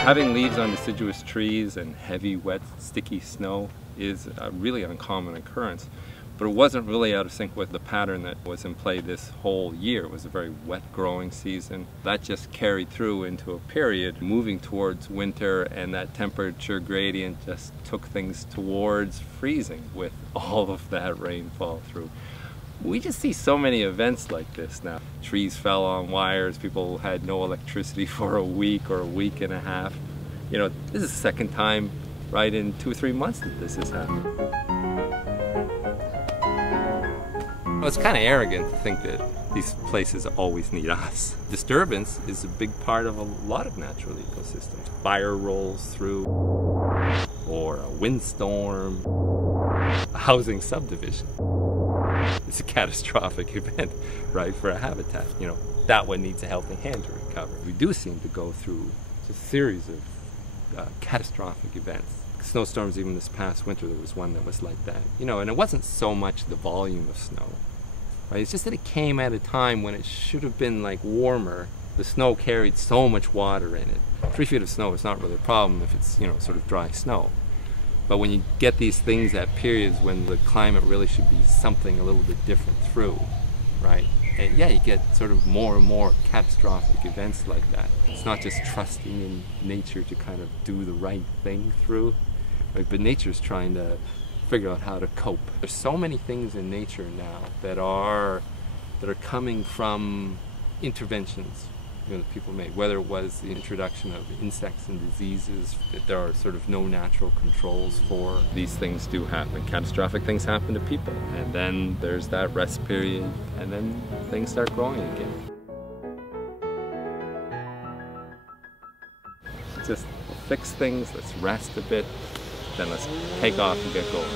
Having leaves on deciduous trees and heavy, wet, sticky snow is a really uncommon occurrence, but it wasn't really out of sync with the pattern that was in play this whole year. It was a very wet growing season. That just carried through into a period moving towards winter, and that temperature gradient just took things towards freezing with all of that rainfall through. We just see so many events like this now. Trees fell on wires, people had no electricity for a week or a week and a half. You know, this is the second time, right, in 2 or 3 months that this has happened. Well, it's kind of arrogant to think that these places always need us. Disturbance is a big part of a lot of natural ecosystems. Fire rolls through, or a windstorm, a housing subdivision. It's a catastrophic event, right, for a habitat. You know, that one needs a helping hand to recover. We do seem to go through just a series of catastrophic events. Snowstorms, even this past winter, there was one that was like that. You know, and it wasn't so much the volume of snow, right? It's just that it came at a time when it should have been like warmer. The snow carried so much water in it. 3 feet of snow is not really a problem if it's, you know, sort of dry snow. But when you get these things at periods when the climate really should be something a little bit different through, right? And yeah, you get sort of more and more catastrophic events like that. It's not just trusting in nature to kind of do the right thing through, right? But nature's trying to figure out how to cope. There's so many things in nature now that are coming from interventions, you know, that people made, whether it was the introduction of insects and diseases, that there are sort of no natural controls for. These things do happen. Catastrophic things happen to people, and then there's that rest period, and then things start growing again. Just fix things, let's rest a bit, then let's take off and get going.